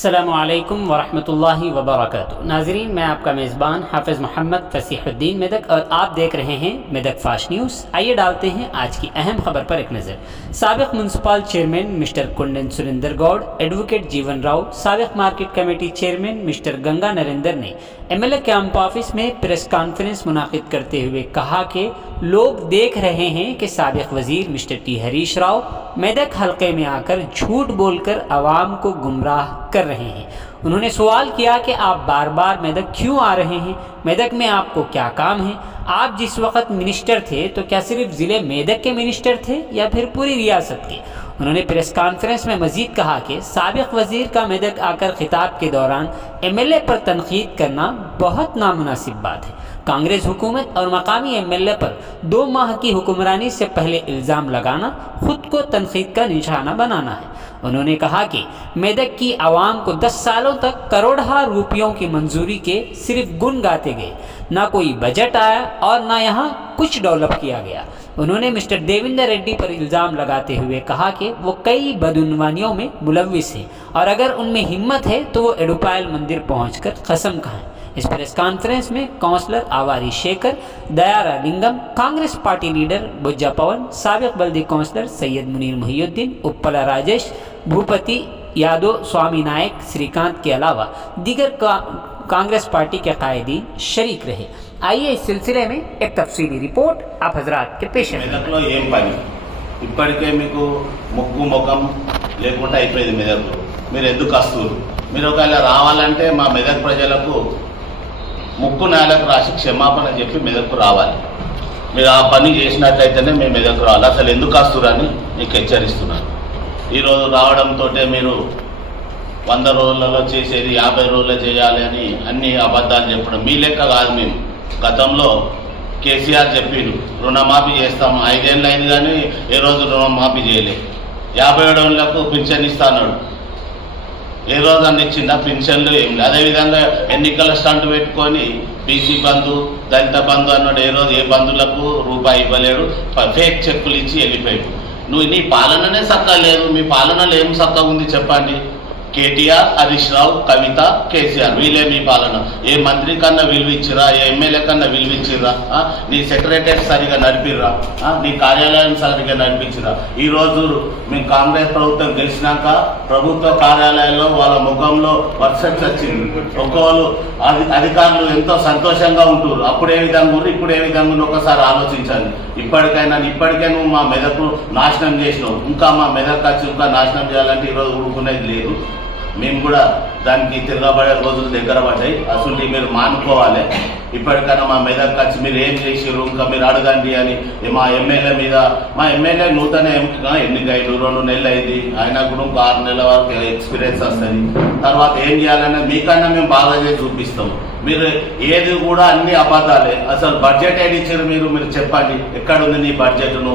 अस्सलामुअलैकुम वरहमतुल्लाहि वबरकातुहू। नाज़रीन, मैं आपका मेज़बान हाफ़िज़ मोहम्मद फ़सीहुद्दीन मेदक और आप देख रहे हैं मेदक फास्ट न्यूज़। आइए डालते हैं आज की अहम खबर पर एक नज़र। साबिक़ municipal chairman mister Kundan Surendra Goud, advocate Jeevan Rao, साबिक़ market committee chairman mister Ganga Narendra ने MLA कैंप ऑफिस में प्रेस कॉन्फ्रेंस मुनाकिद करते हुए कहा कि लोग देख रहे हैं कि साबिक़ वज़ीर मिस्टर टी हरीश राव मेदक हल्के में आकर झूठ बोलकर आवाम को गुमराह कर रहे हैं। उन्होंने सवाल किया कि आप बार बार मेदक क्यों आ रहे हैं, मेदक में आपको क्या काम है, आप जिस वक्त मिनिस्टर थे तो क्या सिर्फ ज़िले मेदक के मिनिस्टर थे या फिर पूरी रियासत के। उन्होंने प्रेस कॉन्फ्रेंस में मज़ीद कहा कि साबिक़ वज़ीर का मेदक आकर खिताब के दौरान MLA पर तनकीद करना बहुत नामुनासिब बात है। कांग्रेस हुकूमत और मकामी MLA पर 2 माह की हुक्मरानी से पहले इल्ज़ाम लगाना खुद को तनकीद का निशाना बनाना है। उन्होंने कहा कि मेदक की आवाम को 10 सालों तक करोड़ों रुपयों की मंजूरी के सिर्फ गुण गाते गए, ना कोई बजट आया और ना यहाँ कुछ डेवलप किया गया। उन्होंने मिस्टर देवेंद्र रेड्डी पर इल्ज़ाम लगाते हुए कहा कि वो कई बदउनवानियों में मुलव्विस हैं और अगर उनमें हिम्मत है तो वो एडुपायल मंदिर पहुंचकर कसम खाएं। इस प्रेस कॉन्फ्रेंस में काउंसलर आवारी शेखर, दयारा लिंगम, कांग्रेस पार्टी लीडर बुज्जा पवन, साबिक़ बल्दी काउंसलर सैयद मुनीर मुहियुद्दीन, उप्पला राजेश, भूपति यादव, स्वामी नायक, श्रीकांत के अलावा दीगर कांग्रेस पार्टी के कायदीन शरीक रहे। आइए इस सिलसिले में एक तफसीली रिपोर्ट आप हजरात के पेश है। మెదక్లో ఏం పని ఇప్పటికే మీకు ముక్కు ముఖం లేకుండా అయిపోయింది మెదక్లో. మీరు ఎందుకు వస్తున్నారు? మీరు ఒకవేళ రావాలంటే మా మెదక్ ప్రజలకు ముక్కు నేలకు రాసి క్షమాపణ చెప్పి మెదక్కు రావాలి. మీరు ఆ పని చేసినట్లయితేనే మేము మెదక్కు రావాలి. అసలు ఎందుకు వస్తున్నారని మీకు హెచ్చరిస్తున్నాను. ఈరోజు రావడంతో మీరు 100 రోజులలో చేసేది 50 రోజుల్లో చేయాలి అని అన్ని అబద్ధాలు చెప్పడం మీ లెక్క కాదు. మేము గతంలో కేసీఆర్ చెప్పిండు రుణమాఫీ చేస్తాము, 5 ఏళ్ళు అయింది కానీ ఏ రోజు రుణమాఫీ చేయలేదు. 57 ఏళ్లకు పింఛన్ ఇస్తాడు, ఏ రోజు అన్ని ఇచ్చిందా? పింఛన్లు ఏం లేదు. అదేవిధంగా ఎన్నికల స్టంట్ పెట్టుకొని బీసీ బంధు, దళిత బంధు అన్నాడు, ఏ రోజు ఏ బంధువులకు రూపాయి ఇవ్వలేడు, ఫేక్ చెక్కులు ఇచ్చి వెళ్ళిపోయాడు. నువ్వు నీ పాలననే చక్కగా లేదు. మీ పాలనలో ఏం చక్కగా ఉంది చెప్పండి? కేటీఆర్, హరీష్ రావు, కవిత, కేసీఆర్ వీళ్ళే మీ పాలన. ఏ మంత్రి కన్నా విలువ ఇచ్చిరా? ఏ ఎమ్మెల్యే కన్నా విలువ ఇచ్చిర్రా? నీ సెక్రటరీ సరిగా నడిపిర్రా? నీ కార్యాలయం సరిగా నడిపించిరా? ఈరోజు మేము కాంగ్రెస్ ప్రభుత్వం గెలిచినాక ప్రభుత్వ కార్యాలయాల్లో వాళ్ళ ముఖంలో వర్షన్స్ వచ్చింది. ఒక్కోళ్ళు అధికారులు ఎంతో సంతోషంగా ఉంటున్నారు. అప్పుడు ఏ విధంగా ఉన్నారు, ఇప్పుడు ఏ విధంగా ఉన్నారు ఒకసారి ఆలోచించండి. ఇప్పటికే నువ్వు మా మెదకు నాశనం చేసినావు. ఇంకా మా మెదక్ వచ్చి ఇంకా నాశనం చేయాలంటే ఈరోజు ఊరుకునేది లేదు. మేము కూడా దానికి తిరగబడే రోజులు దగ్గర పడ్డాయి. అసలు మీరు మానుకోవాలి. ఇప్పటికైనా మా మెదక్ వచ్చి మీరు ఏం చేసారు ఇంకా మీరు అడగండి అని మా ఎమ్మెల్యే మీద. మా ఎమ్మెల్యే నూతన ఎన్నికైదు 2 నెలలు అయింది. అయినా కూడా ఇంకా 6 నెలల వరకు ఎక్స్పీరియన్స్ వస్తుంది. తర్వాత ఏం చేయాలన్నా మీకన్నా మేము బాగా చేసి చూపిస్తాం. మీరు ఏది కూడా అన్ని అబద్ధాలే. అసలు బడ్జెట్ ఏది ఇచ్చారు మీరు చెప్పండి. ఎక్కడుంది నీ బడ్జెట్ను?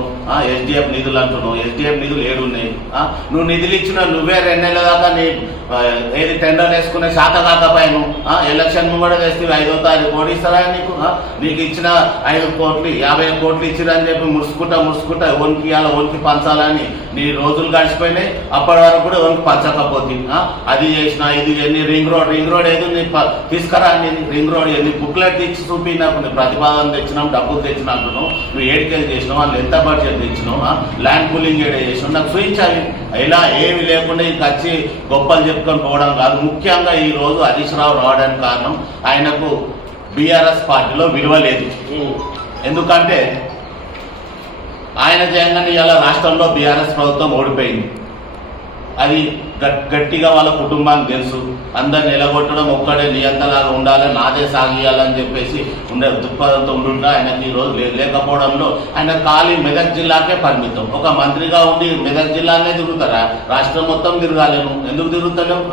SDF నిధులు అంటున్నావు. SDF నిధులు ఏడున్నాయి? నువ్వు నిధులు ఇచ్చిన నువ్వే 2 నెలల దాకా నీ ఏది టెండర్ వేసుకునే శాఖ కాకపోయాను. ఎలక్షన్ కూడా వేస్తే 5వ తారీఖు ఓడిస్తారా? నీకు ఇచ్చిన 5 కోట్లు 50 కోట్లు ఇచ్చిరని చెప్పి ముడుచుకుంటా ఓనికి ఇవ్వాలి, ఓనికి పంచాలని నీ రోజులు గడిచిపోయినాయి. అప్పటి వరకు కూడా ఓనికి పంచకపోతే అది చేసిన ఇది ఎన్ని రింగ్ రోడ్ ఏదో నీ తీసుకురా. రింగ్ రోడ్ ఎన్ని బుక్లెట్ తెచ్చి చూపి నాకు నీ ప్రతిపాదన తెచ్చినాం, డబ్బులు తెచ్చినట్టున్నావు. నువ్వు ఏడికెళ్ళి చేసినావు, వాళ్ళు ఎంత బడ్జెట్ తెచ్చినావు, ల్యాండ్ పూలింగ్ ఏడే చేసినావు నాకు చూపించాలి. ఇలా ఏమి లేకుండా ఇంక వచ్చి గొప్పలు చెప్పుకొని పోవడం కాదు. ముఖ్యంగా ఈ రోజు హరీష్ రావు రావడానికి కారణం ఆయనకు BRS పార్టీలో విలువ లేదు. ఎందుకంటే ఆయన చేయంగానే ఇలా రాష్ట్రంలో BRS ప్రభుత్వం ఓడిపోయింది. అది గట్టిగా వాళ్ళ కుటుంబానికి తెలుసు. అందరు నిలగొట్టడం ఒక్కడే నియంత్రణలాగా ఉండాలి, నాదే సాగియాలని చెప్పేసి ఉండే దృక్పథంతో ఉంటుంటే ఆయనకి ఈరోజు లేకపోవడంలో ఆయన ఖాళీ మెదక్ జిల్లాకే పరిమితం. ఒక మంత్రిగా ఉండి మెదక్ జిల్లానే తిరుగుతారా? రాష్ట్రం మొత్తం తిరగాలేను. ఎందుకు తిరుగుతలేవు?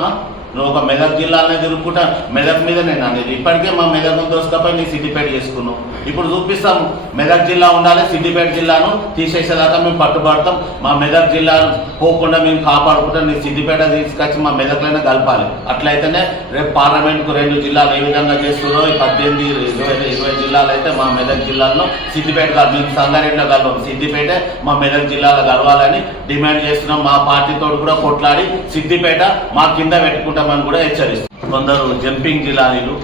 నువ్వు ఒక మెదక్ జిల్లానే తిరుగుకుంటా మెదక్ మీద నేను అనేది. ఇప్పటికే మా మెదక్ దోసుకపోయి నీ సిద్దిపేట చేసుకున్నావు. ఇప్పుడు చూపిస్తాము మెదక్ జిల్లా ఉండాలి, సిద్దిపేట జిల్లాను తీసేసేదాకా మేము పట్టుబడతాం. మా మెదక్ జిల్లాను పోకుండా మేము కాపాడుకుంటాం. నీ సిద్దిపేట తీసుకొచ్చి మా మెదక్లోనే కలపాలి. అట్లయితేనే రేపు పార్లమెంట్కు 2 జిల్లాలు ఏ విధంగా చేస్తున్నారో 18, 20 జిల్లాలు అయితే మా మెదక్ జిల్లాలో సిద్దిపేట కాదు, మేము సంగారెడ్డిలో కలపం. సిద్దిపేట మా మెదక్ జిల్లాలో కలవాలని డిమాండ్ చేస్తున్నాం. మా పార్టీతో కూడా కొట్లాడి సిద్దిపేట మా కింద పెట్టుకుంటాం. పెడతామని కూడా హెచ్చరిస్తారు. కొందరు జంపింగ్ జిలానీలు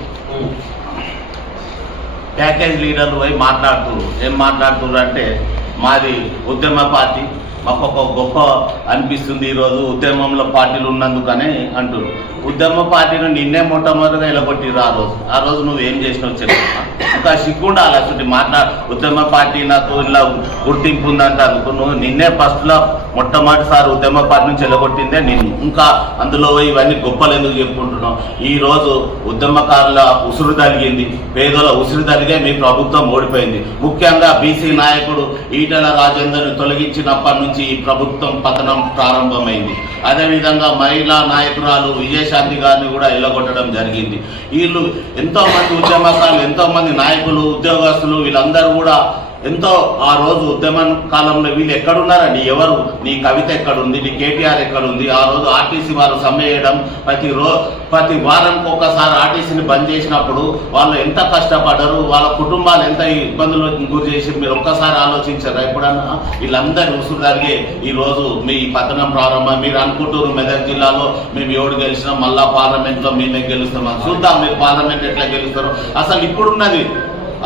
ప్యాకేజ్ లీడర్లు పోయి మాట్లాడుతున్నారు. ఏం మాట్లాడుతున్నారు అంటే మాది ఉద్యమ పార్టీ, మాకు ఒక గొప్ప అనిపిస్తుంది ఈరోజు ఉద్యమంలో పార్టీలు ఉన్నందుకనే అంటున్నారు. ఉద్యమ పార్టీని నిన్నే మొట్టమొదటిగా ఎలగొట్టిరు. ఆ రోజు నువ్వు ఏం చేసినావు చెప్పమ్మా. ఇంకా సిగ్గుండాలి అసలు ఉద్యమ పార్టీ నాకు ఇలా గుర్తింపు ఉందంటే అందుకు నువ్వు నిన్నే ఫస్ట్లో మొట్టమొదటిసారి ఉద్యమ పార్టీ నుంచి ఎలగొట్టిందే నిన్ను. ఇంకా అందులో ఇవన్నీ గొప్పలు ఎందుకు చెప్పుకుంటున్నావు? ఈరోజు ఉద్యమకారుల ఉసురు తలిగింది, పేదల ఉసురు తలిగే మీ ప్రభుత్వం ఓడిపోయింది. ముఖ్యంగా బీసీ నాయకుడు ఈటెల రాజేందర్ని తొలగించినప్పటి నుంచి ఈ ప్రభుత్వం పతనం ప్రారంభమైంది. అదేవిధంగా మహిళా నాయకురాలు విజయశాంతి గారిని కూడా ఎల్లగొట్టడం జరిగింది. వీళ్ళు ఎంతో మంది ఉద్యమకారులు, ఎంతో మంది నాయకులు, ఉద్యోగస్తులు వీళ్ళందరూ కూడా ఎంతో ఆ రోజు ఉద్యమ కాలంలో వీళ్ళు ఎక్కడున్నారండి? ఎవరు? నీ కవిత ఎక్కడుంది? నీ కేటీఆర్ ఎక్కడుంది? ఆ రోజు ఆర్టీసీ వారు సమ్మె చేయడం, ప్రతి వారానికి ఒక్కసారి ఆర్టీసీని బంద్ చేసినప్పుడు వాళ్ళు ఎంత కష్టపడ్డారు, వాళ్ళ కుటుంబాలు ఎంత ఇబ్బందులకు గురి చేసి మీరు ఒక్కసారి ఆలోచించారా ఎప్పుడన్నా? వీళ్ళందరూ ఉసురు జరిగే ఈ రోజు మీ పతనం ప్రారంభం. మీరు అనుకుంటున్నారు మెదక్ జిల్లాలో మేము ఎవడు గెలిచినాం, మళ్ళా పార్లమెంట్లో మేమే గెలుస్తామని. చూద్దాం మీరు పార్లమెంట్ ఎట్లా గెలుస్తారో. అసలు ఇప్పుడున్నది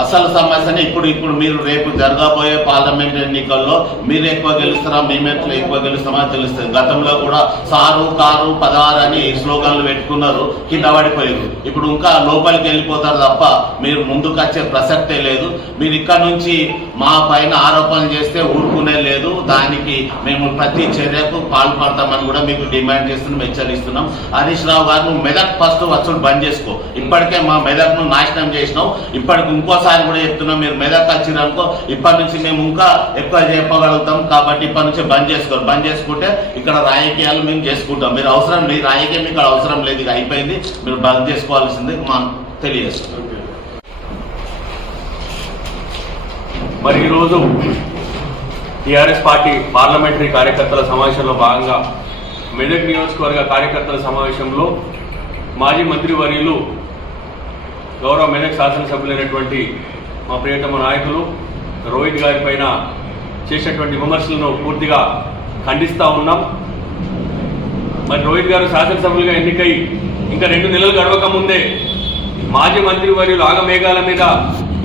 అసలు సమస్యనే ఇప్పుడు మీరు రేపు జరగబోయే పార్లమెంట్ ఎన్నికల్లో మీరు ఎక్కువ గెలుస్తారా, మేమెట్లా ఎక్కువ గెలుస్తామని తెలుస్తుంది. గతంలో కూడా సారు కారు 16 అని స్లోగన్లు పెట్టుకున్నారు, కింద పడిపోయారు. ఇప్పుడు ఇంకా లోపలికి వెళ్ళిపోతారు తప్ప మీరు ముందుకు వచ్చే ప్రసక్తే లేదు. మీరు ఇక్కడ నుంచి మా పైన ఆరోపణలు చేస్తే ఊరుకునే లేదు. దానికి మేము ప్రతి చర్యకు పాల్పడతామని కూడా మీకు డిమాండ్ చేస్తున్నాం, హెచ్చరిస్తున్నాం. హరీష్ రావు గారు నువ్వు మెదక్ ఫస్ట్ వచ్చుడు బంద్ చేసుకో. ఇప్పటికే మా మెదక్ను నాశనం చేసినావు. ఇప్పటికి ఇంకోసారి కూడా చెప్తున్నాం, మీరు మెదక్ వచ్చినారనుకో ఇప్పటి నుంచి మేము ఇంకా ఎక్కువ చెప్పగలుగుతాం. కాబట్టి ఇప్పటి నుంచి బంద్ చేసుకోవాలి. బంద్ చేసుకుంటే ఇక్కడ రాజకీయాలు మేము చేసుకుంటాం. మీరు అవసరం లేదు, రాజకీయం ఇక్కడ అవసరం లేదు, ఇక అయిపోయింది. మీరు బంద్ చేసుకోవాల్సింది మాకు తెలియజేస్తాం. మరి ఈరోజు టీఆర్ఎస్ పార్టీ పార్లమెంటరీ కార్యకర్తల సమావేశంలో భాగంగా మెదక్ నియోజకవర్గ కార్యకర్తల సమావేశంలో మాజీ మంత్రివర్యులు గౌరవ మెదక్ శాసనసభ్యులైనటువంటి మా ప్రియతమ నాయకులు రోహిత్ గారి పైన చేసినటువంటి విమర్శలను పూర్తిగా ఖండిస్తూ ఉన్నాం. మరి రోహిత్ గారు శాసనసభ్యులుగా ఎన్నికై ఇంకా 2 నెలలు గడవక ముందే మాజీ మంత్రివర్యులు ఆగమేఘాల మీద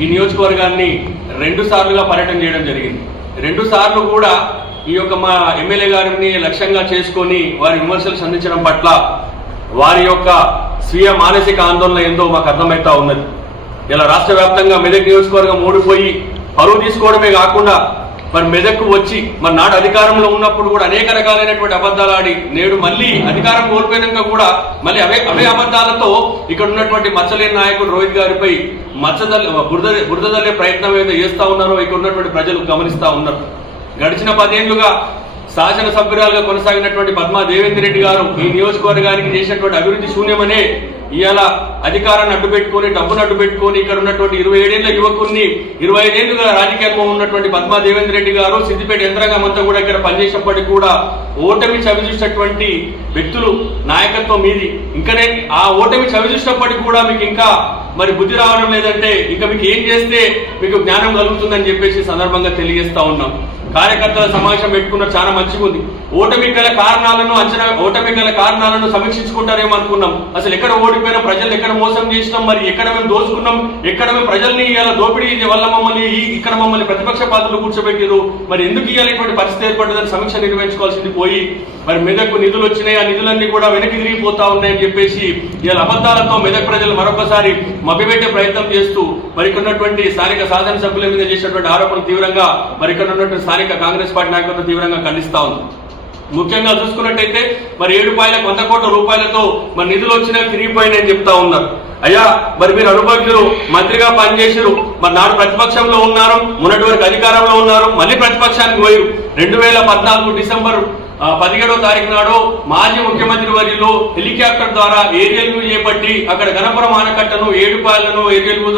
ఈ నియోజకవర్గాన్ని 2 సార్లుగా పర్యటన చేయడం జరిగింది. 2 సార్లు కూడా ఈ యొక్క మా ఎమ్మెల్యే గారిని లక్ష్యంగా చేసుకొని వారి విమర్శలు సంధించడం పట్ల వారి యొక్క స్వీయ మానసిక ఆందోళన ఏందో మాకు అర్థమవుతా ఉన్నది. ఇలా రాష్ట్ర వ్యాప్తంగా మెదక్ నియోజకవర్గం ఓడిపోయి పరువు తీసుకోవడమే కాకుండా మరి మెదక్కు వచ్చి మరి నాడు అధికారంలో ఉన్నప్పుడు కూడా అనేక రకాలైనటువంటి అబద్ధాలు ఆడి నేడు మళ్ళీ అధికారం కోల్పోయినాక కూడా మళ్ళీ అవే అబద్ధాలతో ఇక్కడ ఉన్నటువంటి మచ్చలేని నాయకుడు రోహిత్ గారిపై బురదల్లే ప్రయత్నం ఏదో చేస్తా ఉన్నారో ఇక్కడ ఉన్నటువంటి ప్రజలు గమనిస్తా ఉన్నారు. గడిచిన 10 ఏళ్లుగా శాసనసభ్యురాలుగా కొనసాగినటువంటి పద్మా దేవేంద్ర రెడ్డి గారు ఈ నియోజకవర్గానికి చేసినటువంటి అభివృద్ధి శూన్యమనే ఇవాళ అధికారాన్ని అడ్డుపెట్టుకుని డబ్బును అడ్డుపెట్టుకుని ఇక్కడ ఉన్నటువంటి 27 ఏళ్ల యువకుల్ని 25 ఏళ్లుగా రాజకీయాల్లో ఉన్నటువంటి పద్మా దేవేంద్ర రెడ్డి గారు సిద్దిపేట యంత్రాంగం అంతా కూడా ఇక్కడ పనిచేసినప్పటికీ కూడా ఓటమి చవిచూసినటువంటి వ్యక్తులు నాయకత్వం మీది. ఇంకనే ఆ ఓటమి చవిచూసినప్పటికీ కూడా మీకు ఇంకా మరి బుద్ధి రావడం లేదంటే ఇంకా మీకు ఏం చేస్తే మీకు జ్ఞానం కలుగుతుందని చెప్పేసి సందర్భంగా తెలియజేస్తా ఉన్నాం. కార్యకర్తల సమావేశం పెట్టుకున్న చాలా మంచిగా ఉంది. ఓటమి గల కారణాలను సమీక్షించుకుంటారేమో అనుకున్నాం. అసలు ఎక్కడ ఓడిపోయినాం, ప్రజలు ఎక్కడ మోసం చేసినాం, మరి ఎక్కడ మేము దోచుకున్నాం, ఎక్కడ మేము ప్రజల్ని ఇలా దోపిడీ వల్ల ఇక్కడ మమ్మల్ని ప్రతిపక్ష పాత్రలు కూర్చోబెట్టారు, మరి ఎందుకు ఇవ్వాలనేటువంటి పరిస్థితి ఏర్పడ్డదని సమీక్ష నిర్వహించుకోవాల్సింది పోయి మరి మెదక్కు నిధులు వచ్చినాయి, ఆ నిధులన్నీ కూడా వెనక్కి తిరిగిపోతా ఉన్నాయని చెప్పేసి ఇలా అబద్ధాలతో మెదక్ ప్రజలు మరొకసారి మభ్యపెట్టే ప్రయత్నం చేస్తూ మరి ఇక్కడ ఉన్నటువంటి స్థానిక శాసనసభ్యుల మీద చేసినటువంటి ఆరోపణలు తీవ్రంగా మరి ఇక్కడ ఉన్నటువంటి స్థానిక కాంగ్రెస్ పార్టీ నాయకత్వం తీవ్రంగా ఖండిస్తా ఉంది. ముఖ్యంగా చూసుకున్నట్టయితే మరి 7,100 కోట్ల రూపాయలతో మరి నిధులు వచ్చినా తిరిగిపోయినాయని చెప్తా ఉన్నారు. అయ్యా మరి మీరు అనుభవజ్ఞులు, మంత్రిగా పనిచేసారు, మరి నాడు ప్రతిపక్షంలో ఉన్నారు, మొన్నటి వరకు అధికారంలో ఉన్నారు, మళ్ళీ ప్రతిపక్షానికి పోయి 2014 డిసెంబర్ 17వ తారీఖు నాడు మాజీ ముఖ్యమంత్రి వర్యులు హెలికాప్టర్ ద్వారా ఏరియల్ వ్యూ చేపట్టి అక్కడ గణపురం ఆనకట్టను ఏడుపాయలను ఏరియల్ వ్యూ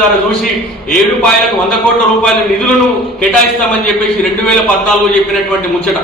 ద్వారా చూసి 7,100 కోట్ల రూపాయల నిధులను కేటాయిస్తామని చెప్పేసి 2014 చెప్పినటువంటి ముచ్చట.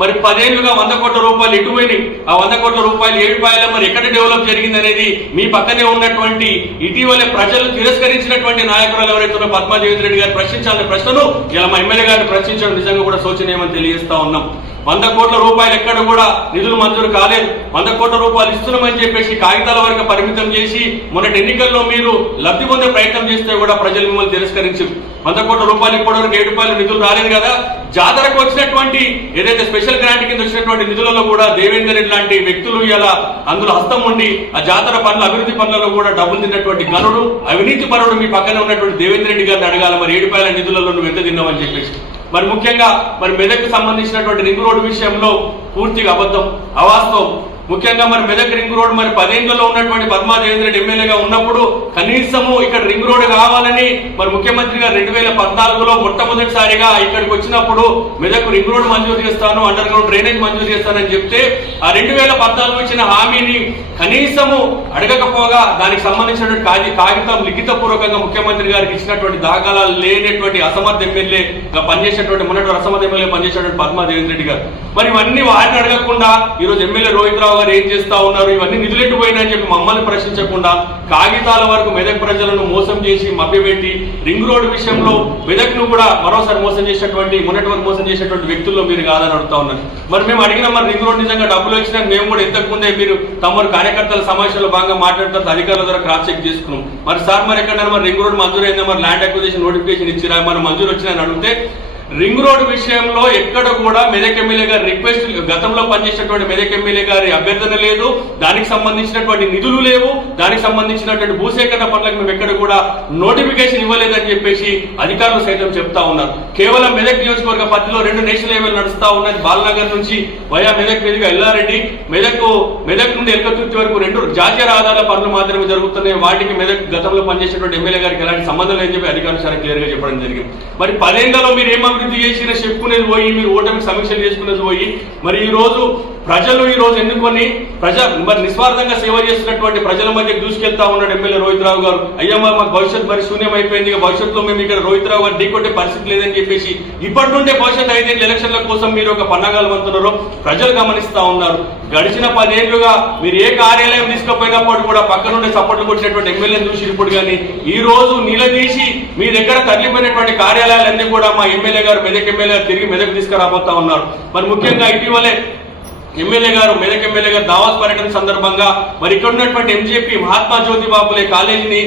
మరి 10 ఏళ్లుగా 100 కోట్ల రూపాయలు ఎటు పోయినాయి? ఆ 100 కోట్ల రూపాయలు ఏడుపాయల మరి ఎక్కడ డెవలప్ జరిగింది అనేది మీ పక్కనే ఉన్నటువంటి ఇటీవలే ప్రజలు తిరస్కరించినటువంటి నాయకురాలు ఎవరైతే ఉన్నారో పద్మా దేవేంద్ర రెడ్డి గారు ప్రశ్నించాలనే ప్రశ్నను ఇలా మా ఎమ్మెల్యే గారిని ప్రశ్నించడం నిజంగా కూడా శోచనీయమని తెలియజేస్తా ఉన్నాం. 100 కోట్ల రూపాయలు ఎక్కడ కూడా నిధులు మంజూరు కాలేదు. 100 కోట్ల రూపాయలు ఇస్తున్నామని చెప్పేసి కాగితాల వరకు పరిమితం చేసి మొన్నటి ఎన్నికల్లో మీరు లబ్ధి పొందే ప్రయత్నం చేస్తే కూడా ప్రజలు మిమ్మల్ని తిరస్కరించారు. 100 కోట్ల రూపాయలు ఇప్పటివరకు 7 రూపాయలు నిధులు రాలేదు కదా. జాతరకు వచ్చినటువంటి ఏదైతే స్పెషల్ గ్రాంట్ కింద వచ్చినటువంటి నిధులలో కూడా దేవేందర్ రెడ్డి లాంటి వ్యక్తులు ఇలా అందులో హస్తం ఉండి ఆ జాతర పనుల అభివృద్ధి పనులలో కూడా డబ్బులు తిన్నటువంటి గనుడు అవినీతి పరుడు మీ పక్కనే ఉన్నటువంటి దేవేందర్ రెడ్డి గారిని అడగాల మరి 7 రూపాయల నిధులలో నువ్వు ఎంత తిన్నావని చెప్పేసి. మరి ముఖ్యంగా మరి మెదక్కు సంబంధించినటువంటి రింగ్ రోడ్డు విషయంలో పూర్తిగా అబద్ధం, అవాస్తవం. ముఖ్యంగా మరి మెదక్ రింగ్ రోడ్ మరి 10 ఏళ్లలో ఉన్నటువంటి పద్మా దేవేంద్ర రెడ్డి ఎమ్మెల్యేగా ఉన్నప్పుడు కనీసము ఇక్కడ రింగ్ రోడ్ కావాలని మరి ముఖ్యమంత్రి గారు 2014లో మొట్టమొదటిసారిగా ఇక్కడికి వచ్చినప్పుడు మెదక్ రింగ్ రోడ్ మంజూరు చేస్తాను, అండర్ గ్రౌండ్ డ్రైనేజ్ మంజూరు చేస్తానని చెప్తే ఆ 2014 ఇచ్చిన హామీని కనీసము అడగకపోగా దానికి సంబంధించినటువంటి కాగితం లిఖితపూర్వకంగా ముఖ్యమంత్రి గారికి ఇచ్చినటువంటి దాఖలాలు లేనటువంటి అసమర్థ ఎమ్మెల్యేగా పనిచేసేటువంటి మొన్నటి అసమర్థ ఎమ్మెల్యే పనిచేసేటువంటి పద్మా దేవేంద్ర రెడ్డి గారు మరి ఇవన్నీ వారిని అడగకుండా ఈరోజు ఎమ్మెల్యే రోహిత్ రావు గారు ఏం చేస్తా ఉన్నారు, ఇవన్నీ నిధులెట్టు పోయినాయని చెప్పి మమ్మల్ని ప్రశ్నించకుండా కాగితాల వరకు మెదక్ ప్రజలను మోసం చేసి మభ్యపెట్టి రింగ్ రోడ్ విషయంలో మెదక్ ను కూడా మరోసారి మోసం చేసినటువంటి మొన్నటి వరకు మోసం చేసినటువంటి వ్యక్తుల్లో మీరు కాదని అడుగుతా ఉన్నారు. మరి మేము అడిగిన మరి రింగ్ రోడ్ నిజంగా డబ్బులు వచ్చినా మేము కూడా ఇంతకు ముందే మీరు తమరు కార్యకర్తల సమావేశంలో భాగంగా మాట్లాడుతున్న అధికారుల ద్వారా క్రాస్ చెక్ చేసుకున్నాం. మరి సార్ మరి ఎక్కడ మరి రింగ్ రోడ్ మంజూరు అయిందా, మరి ల్యాండ్ అక్విజిషన్ నోటిఫికేషన్ ఇచ్చిరా, మరి మంజూరు వచ్చిందని అడిగితే రింగ్ రోడ్ విషయంలో ఎక్కడ కూడా మెదక్ ఎమ్మెల్యే గారి రిక్వెస్ట్, గతంలో పనిచేసినటువంటి మెదక్ ఎమ్మెల్యే గారి అభ్యర్థన లేదు, దానికి సంబంధించినటువంటి నిధులు లేవు, దానికి సంబంధించినటువంటి భూసేకరణ పనులకు మేము ఎక్కడ కూడా నోటిఫికేషన్ ఇవ్వలేదని చెప్పేసి అధికారులు సైతం చెప్తా ఉన్నారు. కేవలం మెదక్ నియోజకవర్గ పరిధిలో 2 నేషనల్ హైవేలు నడుస్తా ఉన్నది. బాలనగర్ నుంచి వయా మెదక్ మీదుగా ఎల్లారెడ్డి, మెదక్ నుండి ఎల్కతుర్తి వరకు 2 జాతీయ రహదారుల పనులు మాత్రమే జరుగుతున్నాయి. వాటికి మెదక్ గతంలో పనిచేసినటువంటి ఎమ్మెల్యే గారికి ఎలాంటి సంబంధం లేదని చెప్పి అధికారులు చాలా క్లియర్ గా చెప్పడం జరిగింది. మరి 10 ఏళ్లలో మీరు అభివృద్ధి చేసిన చెప్పుకునేది పోయి మీరు ఓటమి సమీక్షలు చేసుకునేది పోయి మరి ఈ రోజు ప్రజలు ఈ రోజు ఎన్నుకొని మరి నిస్వార్థంగా సేవ చేస్తున్నటువంటి ప్రజల మధ్య దూసుకెళ్తా ఉన్నాడు ఎమ్మెల్యే రోహిత్ రావు గారు. అయ్యా మాకు భవిష్యత్ మరి శూన్యం అయిపోయింది, భవిష్యత్తులో మేము ఇక్కడ రోహిత్ రావు గారు ఢీకొట్టే పరిస్థితి లేదని చెప్పేసి ఇప్పటి నుండే భవిష్యత్ 5 ఏళ్ళ ఎలక్షన్ల కోసం మీరు ఒక పన్నాగాలు వంతున్నారో ప్రజలు గమనిస్తా ఉన్నారు. గడిచిన 10 ఏళ్లుగా మీరు ఏ కార్యాలయం తీసుకుపోయినప్పుడు కూడా పక్క నుండి సపోర్ట్లు కొట్టినటువంటి ఎమ్మెల్యేని చూసి ఇప్పుడు కానీ ఈ రోజు నిలదీసి మీ దగ్గర తరలిపోయినటువంటి కార్యాలయాలన్నీ కూడా మా ఎమ్మెల్యే గారు మెదక్ ఎమ్మెల్యే తిరిగి మెదక్ తీసుకురాబోతా ఉన్నారు. మరి ముఖ్యంగా ఇటీవలే మెదక్ ఎమ్మెల్యే గారు దావాస్ పర్యటన సందర్భంగా మరి ఇక్కడ ఉన్నటువంటి ఎంజేపీ మహాత్మా జ్యోతిబాపులే కాలేజీని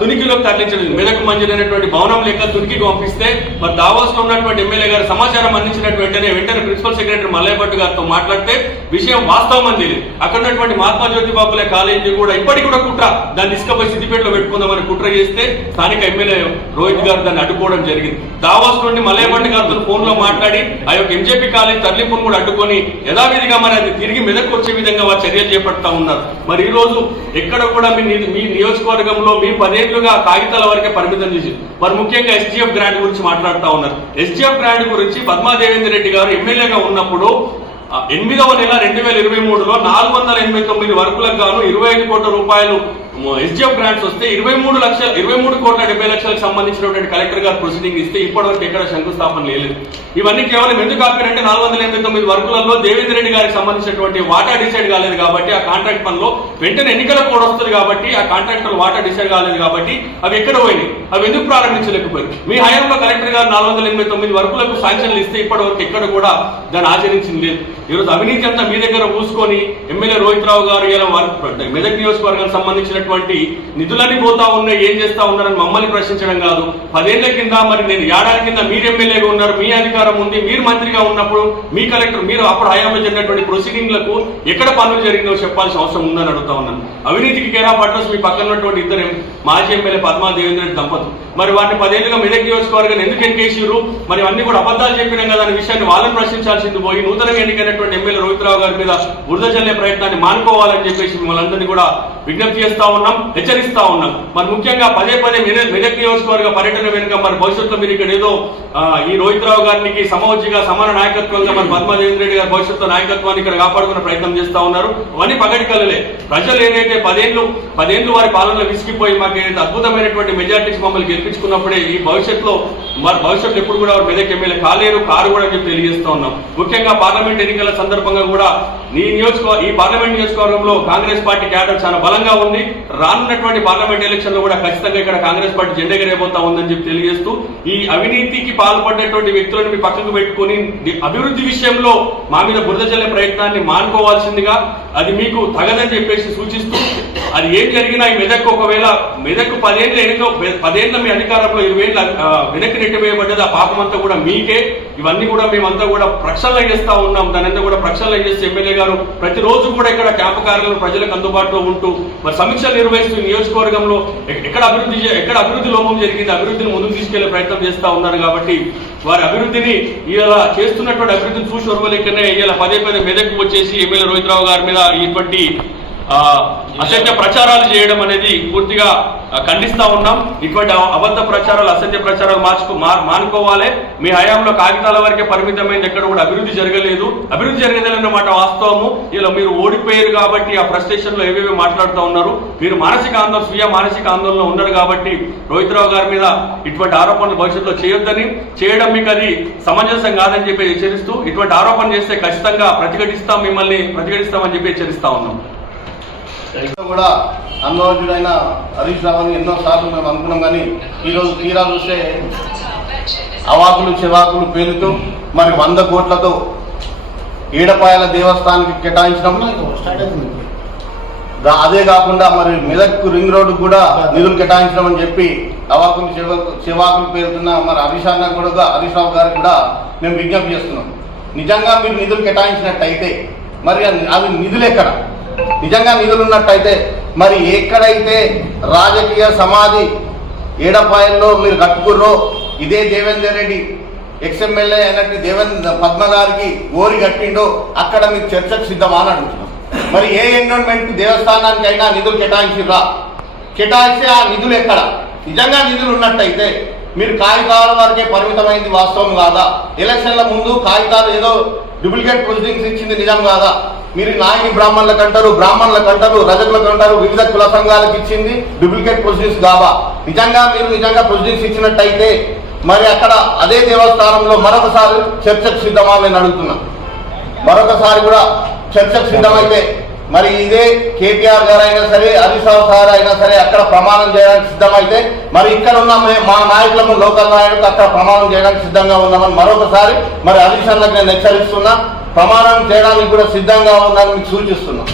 తునికిలోకి తరలించడం, మెదక్ మంజూరైనటువంటి భవనం లెక్క తునికికి పంపిస్తే మరి దావాస్ లో ఉన్నటువంటి ఎమ్మెల్యే గారు సమాచారం అందించినట్టు వెంటనే ప్రిన్సిపల్ సెక్రటరీ మల్లయ్య భట్ గారితో మాట్లాడితే విషయం వాస్తవం అని తెలియదు. అక్కడ ఉన్నటువంటి మహాత్మా జ్యోతిబాపులే కాలేజీ కూడా ఇప్పటికి కూడా కుట్ర, దాన్ని ఇసుకపోయి సిద్దిపేటలో పెట్టుకుందామని కుట్ర చేస్తే స్థానిక ఎమ్మెల్యే రోహిత్ గారు దాన్ని అడ్డుకోవడం జరిగింది. దావాస్ నుండి మల్లయ్య భట్ గారితో ఫోన్ లో మాట్లాడి ఆ యొక్క ఎంజేపీ కాలేజీ తరలింపును కూడా అడ్డుకొని యథావిధిగా మరి అది తిరిగి మెదక్ వచ్చే విధంగా వారు చర్యలు చేపడతా ఉన్నారు. మరి ఈ రోజు ఎక్కడ కూడా మీ నియోజకవర్గంలో 10 ఏళ్లుగా కాగితాల వరకే పరిమితం చేసి మరి ముఖ్యంగా ఎస్జీఎఫ్ గ్రాంట్ గురించి మాట్లాడుతూ ఉన్నారు. ఎస్జీఎఫ్ గ్రాంట్ గురించి పద్మా దేవేంద్ర రెడ్డి గారు ఎమ్మెల్యేగా ఉన్నప్పుడు 8వ నెల 2023లో 489 వర్కులకు గాను 25 కోట్ల రూపాయలు ఎస్జీఎఫ్ గ్రాంట్స్ వస్తే 23 కోట్ల 70 లక్షలకు సంబంధించినటువంటి కలెక్టర్ గారు ప్రొసీడింగ్ ఇస్తే ఇప్పటివరకు ఎక్కడ శంకుస్థాపన లేదు. ఇవన్నీ కేవలం ఎందుకు ఆపారంటే 489 వర్కులలో దేవేంద్ర రెడ్డి గారికి సంబంధించినటువంటి వాటా డిసైడ్ కాలేదు కాబట్టి ఆ కాంట్రాక్ట్ పనిలో వెంటనే ఎన్నికల కోడ్ వస్తుంది కాబట్టి ఆ కాంట్రాక్టర్ వాటా డిసైడ్ కాలేదు కాబట్టి అవి ఎక్కడ పోయినాయి, అవి ఎందుకు ప్రారంభించలేకపోయింది. మీ హయాంలో కలెక్టర్ గారు 489 వర్కులకు శాంక్షన్లు ఇస్తే ఇప్పటివరకు ఎక్కడ కూడా దాన్ని ఆచరించింది లేదు. ఈరోజు అవినీతి అంతా మీ దగ్గర పూసుకొని ఎమ్మెల్యే రోహిత్ రావు గారు ఇలా మెదక్ నియోజకవర్గానికి సంబంధించినటువంటి నిధులన్నీ పోతా ఉన్నాయి, ఏం చేస్తా ఉన్నారని మమ్మల్ని ప్రశ్నించడం కాదు. 10 ఏళ్ల కింద మరి నేను ఏడాది కింద మీరు ఎమ్మెల్యేగా ఉన్నారు, మీ అధికారం ఉంది, మీరు మంత్రిగా ఉన్నప్పుడు మీ కలెక్టర్ మీరు అప్పుడు హయాంలో జరిగినటువంటి ప్రొసీడింగ్లకు ఎక్కడ పనులు జరిగినో చెప్పాల్సిన అవసరం ఉందని అడుగుతా ఉన్నాను. అవినీతికి కేరా పట్రస్ మీ పక్కన ఉన్నటువంటి 2 మాజీ ఎమ్మెల్యే పద్మా దేవేంద్ర రెడ్డి దంపతులు మరి వాటిని 10 ఏళ్లుగా మెదక్ నియోజకవర్గాన్ని ఎందుకు ఎన్నికేసారు, మరి అన్ని కూడా అబద్ధాలు చెప్పినాం కదా అనే విషయాన్ని వాళ్ళని ప్రశ్నించాల్సింది పోయి నూతనంగా ఎన్నికైనటువంటి ఎమ్మెల్యే రోహిత్ రావు గారి మీద బురద చల్లే ప్రయత్నాన్ని మానుకోవాలని చెప్పేసి మిమ్మల్ని అందరినీ కూడా విజ్ఞప్తి చేస్తా ఉన్నాం, హెచ్చరిస్తా ఉన్నాం. మరి ముఖ్యంగా పదే మెదక్ నియోజకవర్గ పర్యటన వెనుక మరి భవిష్యత్తులో మీరు ఇక్కడ ఏదో ఈ రోహిత్ రావు గారికి సమోచిగా సమాన నాయకత్వంగా మరి పద్మా దేవేంద్ర రెడ్డి గారి భవిష్యత్తు నాయకత్వాన్ని ఇక్కడ కాపాడుకునే ప్రయత్నం చేస్తా ఉన్నారు. అవన్నీ పగటి కలలే. ప్రజలు ఏదైతే 10 ఏళ్ళు వారి పాలనలో విసిగిపోయి మాకు మాకు ఏదైతే అద్భుతమైనటువంటి మెజార్టీస్ మమ్మల్ని గెలిపించుకున్నప్పుడే ఈ భవిష్యత్తులో ఎప్పుడు కూడా మెదక్ ఎమ్మెల్యే కారు కూడా చెప్పి తెలియజేస్తా ఉన్నాం. ముఖ్యంగా పార్లమెంట్ ఎన్నికల సందర్భంగా కూడా ఈ పార్లమెంట్ నియోజకవర్గంలో కాంగ్రెస్ పార్టీ క్యాడర్ చాలా బలంగా ఉంది. రానున్నటువంటి పార్లమెంట్ ఎలక్షన్ లో కూడా ఖచ్చితంగా ఇక్కడ కాంగ్రెస్ పార్టీ జెండా ఎగరేయబోతా ఉందని చెప్పి తెలియజేస్తూ ఈ అవినీతికి పాల్పడినటువంటి వ్యక్తులను మీ పక్కకు పెట్టుకుని అభివృద్ధి విషయంలో మా మీద బురద చల్లే ప్రయత్నాన్ని మానుకోవాల్సిందిగా అది మీకు తగదని చెప్పేసి సూచిస్తూ అది ఏం జరిగినా ఈ ఒకవేళ మెదక్ 10 మీ అధికారంలో 20 ఏళ్ళ వెనక్కి నెట్టివేయబడ్డది. ఆ పాపం అంతా కూడా మీకే. ఇవన్నీ కూడా మేమంతా కూడా ప్రక్షాళన చేస్తా ఉన్నాం. దానంతా కూడా ప్రక్షాళన చేస్తే ఎమ్మెల్యే గారు ప్రతిరోజు కూడా ఇక్కడ క్యాంపు కార్యాలయంలో ప్రజలకు అందుబాటులో ఉంటూ మరి సమీక్షలు నిర్వహిస్తూ నియోజకవర్గంలో ఎక్కడ అభివృద్ధి లోపం జరిగింది, అభివృద్ధిని ముందుకు తీసుకెళ్లే ప్రయత్నం చేస్తా ఉన్నారు. కాబట్టి వారి అభివృద్ధిని ఇలా చేస్తున్నటువంటి అభివృద్ధిని చూసి ఒరవలేకనే ఇలా పదే మెదక్కు వచ్చేసి ఎమ్మెల్యే రోహిత్ రావు గారి మీద ఇటువంటి అసత్య ప్రచారాలు చేయడం అనేది పూర్తిగా ఖండిస్తా ఉన్నాం. ఇటువంటి అబద్ధ ప్రచారాలు, అసత్య ప్రచారాలు మానుకోవాలి. మీ హయాంలో కాగితాల వరకే పరిమితమైంది, ఎక్కడ కూడా అభివృద్ధి జరగలేదు. అభివృద్ధి జరగదన్నమాట వాస్తవము. ఇలా మీరు ఓడిపోయారు కాబట్టి ఆ ఫ్రస్ట్రేషన్ లో ఏవేవి మాట్లాడుతూ ఉన్నారు. మీరు స్వీయ మానసిక ఆందోళన ఉన్నారు కాబట్టి రోహిత్ రావు గారి మీద ఇటువంటి ఆరోపణలు భవిష్యత్తులో చేయొద్దని, చేయడం మీకు అది సమంజసం కాదని చెప్పి హెచ్చరిస్తూ ఇటువంటి ఆరోపణ చేస్తే ఖచ్చితంగా ప్రతిఘటిస్తామని చెప్పి హెచ్చరిస్తా ఉన్నాం. కూడా అనుభవజ్ఞుడైన హరీష్ రావుని ఎన్నోసార్లు మేము అనుకున్నాం. కానీ ఈరోజు తీరా చూస్తే అవాకులు చెవాకులు పేలుతూ మరి 100 కోట్లతో ఏడపాయల దేవస్థానానికి కేటాయించడం, అదే కాకుండా మరి మెదక్ రింగ్ రోడ్డు కూడా నిధులు కేటాయించడం అని చెప్పి అవాకులు చెవాకులు పేరుతున్న మరి హరీష్ రావు గారికి కూడా మేము విజ్ఞప్తి చేస్తున్నాం. నిజంగా మీరు నిధులు కేటాయించినట్టయితే మరి అవి నిధులు ఎక్కడ? నిజంగా నిధులు ఉన్నట్టయితే మరి ఎక్కడైతే రాజకీయ సమాధి ఏడపాయల్లో మీరు కట్టుకుర్రో ఇదే దేవేందర్ రెడ్డి ఎక్స్ఎమ్మెల్యే అయినట్టు పద్మ గారికి ఓరి కట్టిండో అక్కడ మీరు చర్చకు సిద్ధమా అని అడుగుతున్నాం. మరి ఏ ఎన్విరాన్మెంట్ దేవస్థానానికి అయినా నిధులు కేటాయించిర్రా? కేటాయిస్తే ఆ నిధులు ఎక్కడ? నిజంగా నిధులు ఉన్నట్టయితే మీరు కాగితాల వరకే పరిమితమైంది వాస్తవం కాదా? ఎలక్షన్ల ముందు కాగితాలు ఏదో డూప్లికేట్ ప్రొసీడింగ్స్ ఇచ్చింది నిజం కాదా? మీరు నాయని బ్రాహ్మణులకు అంటారు, రజకులకు అంటారు, వివిధ కుల సంఘాలకు ఇచ్చింది డూప్లికేట్ ప్రొసీడింగ్స్ కావా? మీరు నిజంగా ప్రొసీడింగ్స్ ఇచ్చినట్టయితే మరి అక్కడ అదే దేవస్థానంలో మరొకసారి చర్చకు సిద్ధమా నేను అడుగుతున్నా. మరొకసారి కూడా చర్చకు సిద్ధమైతే మరి ఇదే కేటీఆర్ గారు అయినా సరే, హరీష్ రావు సార్ అయినా సరే అక్కడ ప్రమాణం చేయడానికి సిద్ధమైతే మరి ఇక్కడ ఉన్న మా నాయకులను, లోకల్ నాయకులకు అక్కడ ప్రమాణం చేయడానికి సిద్ధంగా ఉన్నామని మరొకసారి మరి హరీష్ అన్నకు నేను హెచ్చరిస్తున్నా. ప్రమాణం చేయడానికి కూడా సిద్ధంగా ఉందని మీకు సూచిస్తున్నా.